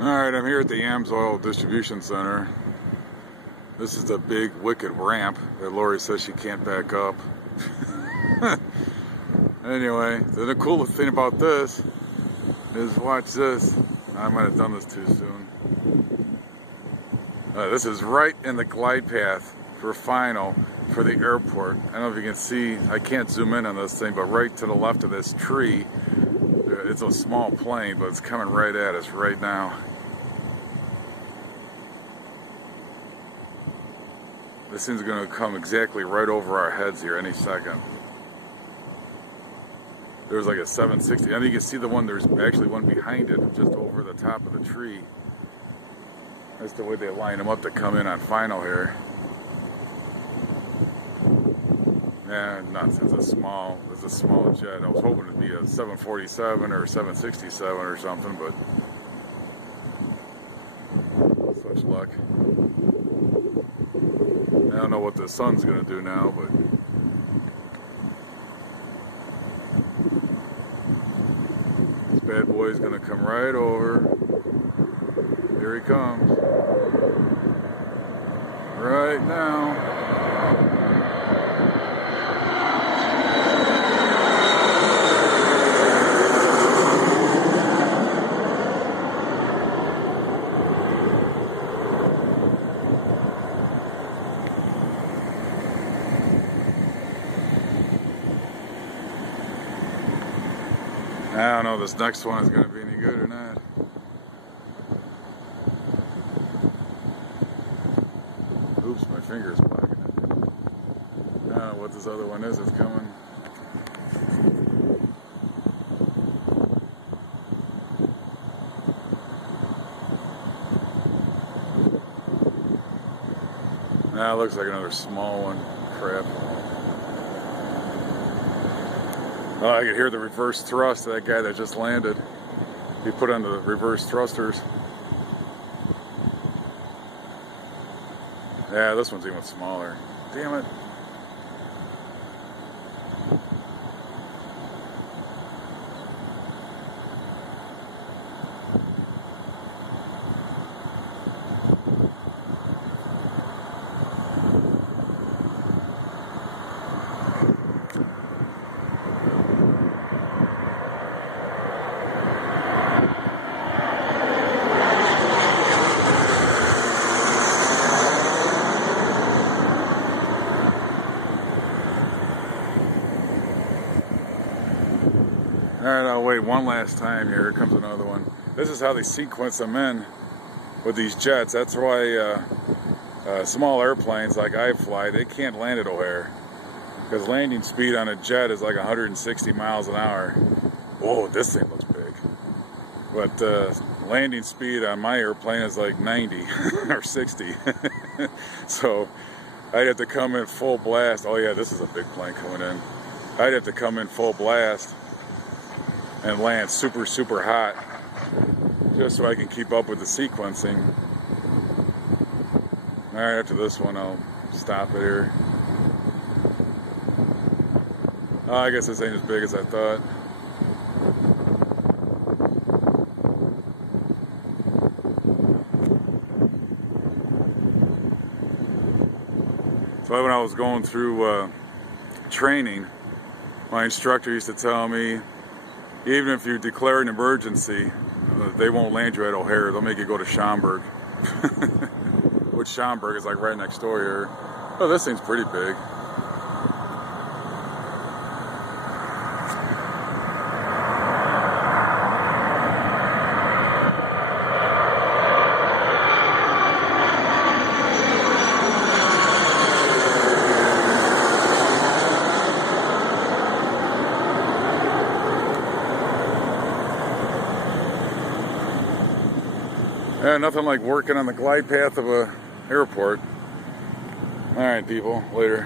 Alright, I'm here at the Amsoil distribution center. This is the big wicked ramp that Lori says she can't back up. Anyway, the coolest thing about this is, watch this. I might have done this too soon. This is right in the glide path for final for the airport. I don't know if you can see, I can't zoom in on this thing, but right to the left of this tree, it's a small plane, but it's coming right at us right now. This thing's going to come exactly right over our heads here any second. There's like a 760. I think you can see the one, there's actually one behind it, just over the top of the tree. That's the way they line them up to come in on final here. Yeah, nuts. It's a small jet. I was hoping it'd be a 747 or 767 or something, but such luck. I don't know what the sun's gonna do now, but this bad boy's gonna come right over. Here he comes. Right now. I don't know if this next one is going to be any good or not. Oops, my finger's blocking it. I don't know what this other one is that's coming. Nah, it looks like another small one. Crap. Oh, I could hear the reverse thrust of that guy that just landed. He put on the reverse thrusters. Yeah, this one's even smaller. Damn it. Alright, I'll wait one last time here. Here comes another one. This is how they sequence them in with these jets. That's why small airplanes like I fly, they can't land at O'Hare. Because landing speed on a jet is like 160 miles an hour. Whoa, this thing looks big. But landing speed on my airplane is like 90 or 60. So I'd have to come in full blast. Oh yeah, this is a big plane coming in. I'd have to come in full blast and land super hot just so I can keep up with the sequencing. Alright, after this one I'll stop it here. Oh, I guess this ain't as big as I thought. So when I was going through training, my instructor used to tell me, even if you declare an emergency, they won't land you at O'Hare. They'll make you go to Schaumburg. Which Schaumburg is like right next door here. Oh, this thing's pretty big. Yeah, nothing like working on the glide path of a airport. Alright people, later.